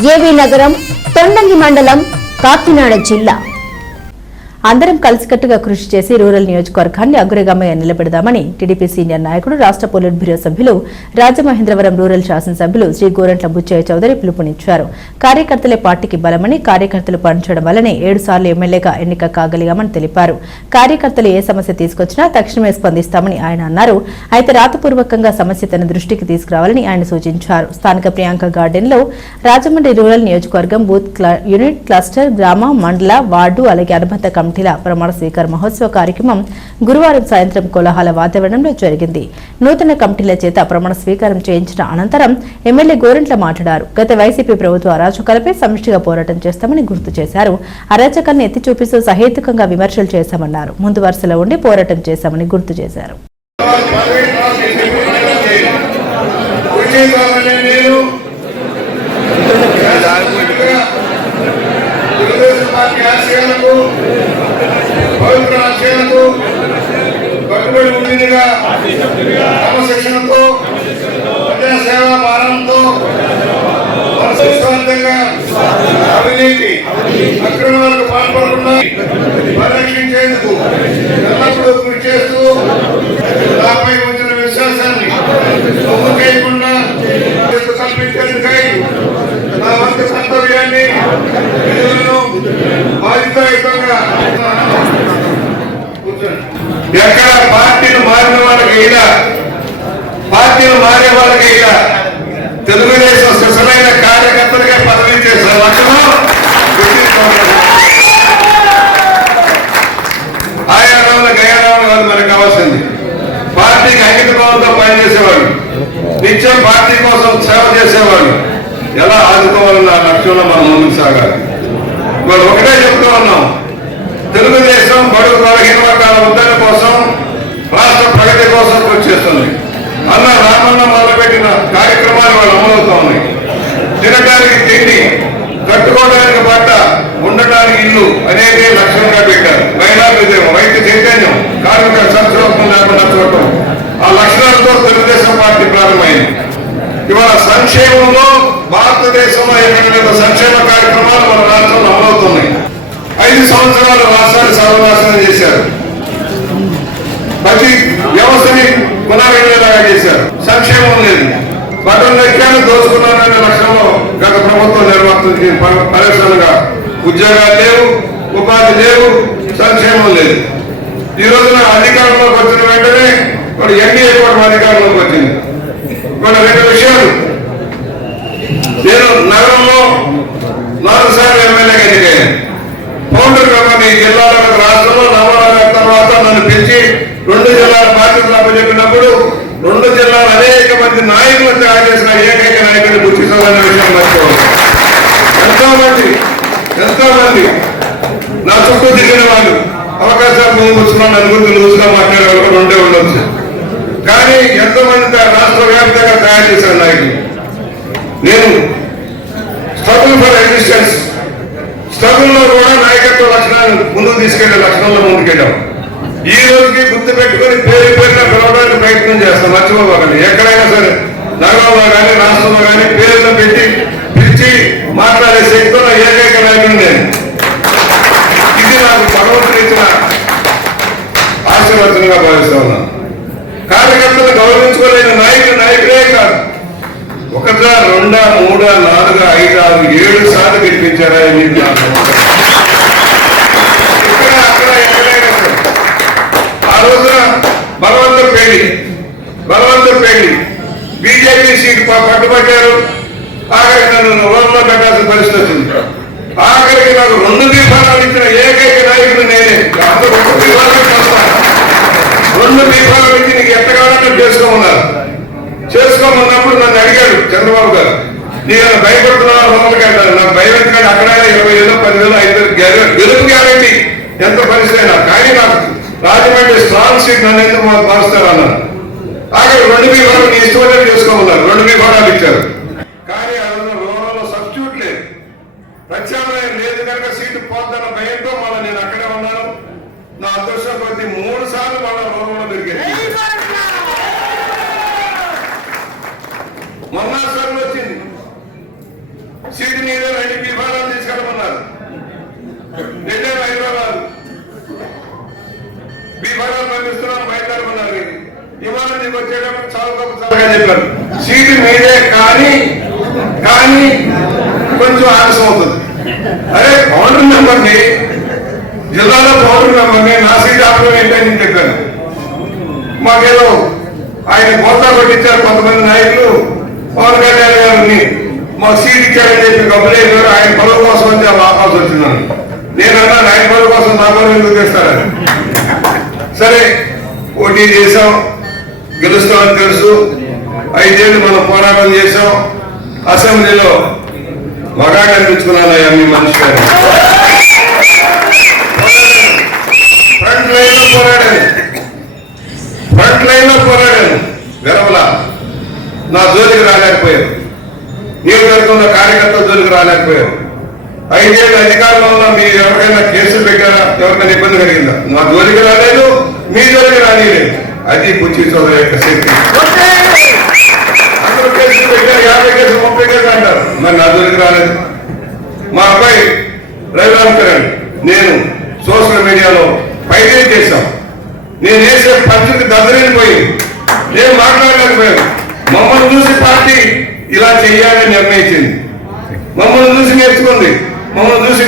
ఏవి నగరం తొండంగి మండలం కాకినాడ జిల్లా. అందరం కలిసికట్టుగా కృషి చేసి రూరల్ నియోజకవర్గాన్ని అగ్రగామిగా నిలబెడదామని టీడీపీ సీనియర్ నాయకుడు రాష్ట్ర పోలిట్ బ్యూరో సభ్యులు రాజమహేంద్రవరం రూరల్ శాసనసభ్యులు శ్రీ గోరంట్ల బుచ్చయ్య చౌదరి పిలుపునిచ్చారు. కార్యకర్తలే పార్టీకి బలమని కార్యకర్తలు పనిచేయడం వల్లనే ఏడు సార్లు ఎమ్మెల్యేగా ఎన్నిక కాగలిగామని తెలిపారు. కార్యకర్తలు ఏ సమస్య తీసుకొచ్చినా తక్షణమే స్పందిస్తామని ఆయన అన్నారు. అయితే రాతపూర్వకంగా సమస్య తన దృష్టికి తీసుకురావాలని ఆయన సూచించారు. స్థానిక ప్రియాంక గార్డెన్లో రాజమండ్రి రూరల్ నియోజకవర్గం బూత్ క్ల- యూనిట్ క్లస్టర్ గ్రామ మండల వార్డు అలాగే అనుబంధ పంక్తిల ప్రమాణ స్వీకార మహోత్సవ కార్యక్రమం గురువారం సాయంత్రం కోలాహల వాతావరణంలో జరిగింది. నూతన కమిటీల చేత ప్రమాణ స్వీకారం చేయించిన అనంతరం ఎమ్మెల్యే గోరెంట్ల మాట్లాడారు. గత వైసీపీ ప్రభుత్వ అరాచకాలపై సమిష్టిగా పోరాటం చేస్తామని గుర్తు చేశారు. అరాచకాన్ని ఎత్తి చూపిస్తూ సహేతుకంగా విమర్శలు చేశామన్నారు. ముందు వరుసలో ఉండి పోరాటం చేశామని గుర్తు చేశారు ఉద్యోగాలనే నేను తెలుగుదేశం పార్టీ ఆశయాలకు పవిత్ర ఆశయాలకు కట్టుబడి క్రమశిక్షణతో ప్రజాసేవా భారంతో విశ్వాసంగా మారే తెలుగుదేశం సుసలైన కార్యకర్తలుగా పదవి చేసిన లక్షణం గుర్తించుకోవాలి. ఆయారావుల గయారావులు కాదు మనకు కావాల్సింది. పార్టీకి అంకిత భావంతో పనిచేసేవాడు నిత్యం పార్టీ కోసం సేవ చేసేవాడు ఎలా ఆదుకోవాలన్న లక్ష్యంలో మనం ముందుకు సాగాలి. ఇవాళ ఒకటే చెప్తూ ఉన్నాం. తెలుగుదేశం బడుగు బలహీన వర్గాల ఉద్ధరణ కోసం రాష్ట్ర ప్రగతి కోసం కృషి చేస్తుంది. ఇల్లు అనేది లక్ష్యంగా పెట్టారు. మహిళా విజయం వైద్య చైతన్యం కార్మిక సంక్షోభం లేకుండా చూడటం. ఆ లక్షణాలతో తెలుగుదేశం పార్టీ ప్రారంభమైంది. ఇవాళ సంక్షేమంలో భారతదేశంలో ఎక్కడ సంక్షేమ కార్యక్రమాలు మన రాష్ట్రంలో అమలవుతున్నాయి. ఐదు సంవత్సరాలు రాష్ట్రాన్ని సర్వనాశనం చేశారు. ప్రతి వ్యవస్థని పునర్వేలాగా చేశారు. సంక్షేమం లేదు. బటన్ లెక్కాన్ని దోచుకున్నారనే లక్ష్యంలో గత ప్రభుత్వం నిర్వర్తించి పరిశ్రమగా ఉద్యోగాలు లేవు ఉపాధి లేవు సంక్షేమం లేదు. ఈ రోజున అధికారంలోకి వచ్చిన వెంటనే వాడు ఎన్డీఏ కూడా అధికారంలోకి వచ్చింది. ఇప్పుడు రెండు విషయాలు. నేను నగరంలో నాలుగు సార్లు ఎమ్మెల్యేగా ఎన్నికయ్యాను. పౌండర్ కమిటీ జిల్లాలో రాష్ట్రంలో నవరాల తర్వాత నన్ను పిలిచి రెండు జిల్లాల బాధ్యతలు అప్పచెప్పినప్పుడు రెండు జిల్లాల అనేక మంది నాయకులు తయారు చేసిన ఏకైక నాయకుడిని గుర్తించాలన్న విషయం మర్చిపోవాలి ఎంతో మంది నా చుట్టూ తిరిగిన వాళ్ళు అవకాశాలు ముందు కూర్చున్నాను నన్ను గురించి మాట్లాడే వాళ్ళు కూడా ఉండే ఉండొచ్చు. కానీ ఎంతో మంది రాష్ట్ర వ్యాప్తంగా తయారు చేశారు నాయకులు. నేను స్ట్రగుల్ ఫర్ ఎగ్జిస్టెన్స్ స్ట్రగుల్లో కూడా నాయకత్వ లక్షణాలు ముందుకు తీసుకెళ్ళే లక్షణంలో ముందుకెళ్ళాం. ఈ రోజుకి గుర్తు పెట్టుకుని పేరు పేరున పిలవడానికి ప్రయత్నం చేస్తాం. మర్చిపోవాలి ఎక్కడైనా సరే నగరంలో కానీ రాష్ట్రంలో కానీ పేరున పెట్టి ఆశీర్వచనంగా భావిస్తా ఉన్నాను కార్యకర్తలు గౌరవించుకోలేని నాయకులు నాయకులే కాదు. ఒకటా రెండా మూడా నాలుగా ఐదు ఆరు ఏడు సార్లు గెలిపించారా మీకు ఇక్కడ అక్కడ ఎక్కడైనా ఆ రోజున బలవంతం పేడి బలవంతం పేడి బీజేపీ సీటు ప- పట్టుబట్టారు. ఆఖరికి నన్ను రోడ్లో పెట్టాల్సిన పరిస్థితి వచ్చింది. ఆఖరికి నాకు రెండు దీపాలు ఇచ్చిన ఏ చంద్రబాబు గారు. నేను భయపడుతున్నాను లోపలికి అంటారు నాకు భయం ఎందుకంటే అక్కడ గెలుపు గ్యారంటీ. ఎంత పరిస్థితి కానీ నాకు రాజమండ్రి స్ట్రాంగ్ సీట్ నన్ను ఎందుకు మారుస్తారు అన్నారు. అక్కడ రెండు విభాగాలు నీ ఇష్టమైన చేసుకోమన్నారు. రెండు విభాగాలు ఇచ్చారు. కానీ అందులో రోజు రూరల్లో సబ్స్టిట్యూట్ లేదు. ప్రత్యామ్నాయం లేదు కనుక సీటు పోద్దన్న భయంతో మళ్ళీ నేను అక్కడే ఉన్నాను. నా అదృష్టం కొద్ది మూడు సార్లు మళ్ళీ రూరంలో దొరికింది మొన్న సార్లు వచ్చింది సీటు మీద రెండు విభాగాలు తీసుకెళ్ళమన్నారు. నిన్నే హైదరాబాద్. విభాగాలు పంపిస్తున్నాను బయలుదేరమన్నారు. ఇవాళ నీకు వచ్చేటప్పుడు చాలా గొప్ప సలహా చెప్పారు. సీటు మీదే కానీ కానీ కొంచెం ఆలస్యం అవుతుంది. అరే పౌండర్ మెంబర్ని జిల్లాలో పౌండర్ మెంబర్ని నా సీట్ ఆపడం ఏంటని చెప్పాను. మాకేదో ఆయన గోతా కొట్టించారు కొంతమంది నాయకులు పవన్ కళ్యాణ్ గారిని మాకు సీట్ ఇచ్చారని చెప్పి గబ్బలేశారు ఆయన పదవి కోసం అని చెప్పి ఆపాల్సి వచ్చిందని. నేను అన్నాను ఆయన పదవి కోసం నా పదవి ఎందుకు తెస్తారని. సరే పోటీ చేసాం గెలుస్తామని తెలుసు. ఐదేళ్ళు మనం పోరాటం చేసాం అసెంబ్లీలో మగాడు అనిపించుకున్నాను అయ్యా మీ మనిషి గారు. ఫ్రంట్ లైన్లో పోరాడాను. ఫ్రంట్ లైన్లో పోరాడాను. గర్వలా నా జోలికి రాలేకపోయాను. నియోజకవర్గంలో కార్యకర్తల జోలికి రాలేకపోయారు. ఐదేళ్ళు అధికారంలో ఉన్న మీరు ఎవరికైనా కేసులు పెట్టారా ఎవరికైనా ఇబ్బంది కలిగిందా? నా జోలికి రాలేదు మీ జోలికి రానిలేదు. అది బుచ్చి చౌదరి యొక్క శక్తి. అందరూ కేసులు పెట్టారు యాభై కేసులు ముప్పై కేసులు అంటారు. మరి నా జోలికి రాలేదు. మా అబ్బాయి రవిరామ్ చరణ్ నేను సోషల్ మీడియాలో ఫైటింగ్ చేశాం. నేను వేసే పంచుకి దద్దరిపోయి నేను మాట్లాడలేకపోయాను. మమ్మల్ని చూసి పార్టీ ఇలా చెయ్యాలని నిర్ణయించింది. మమ్మల్ని చూసి నేర్చుకుంది మమ్మల్ని చూసి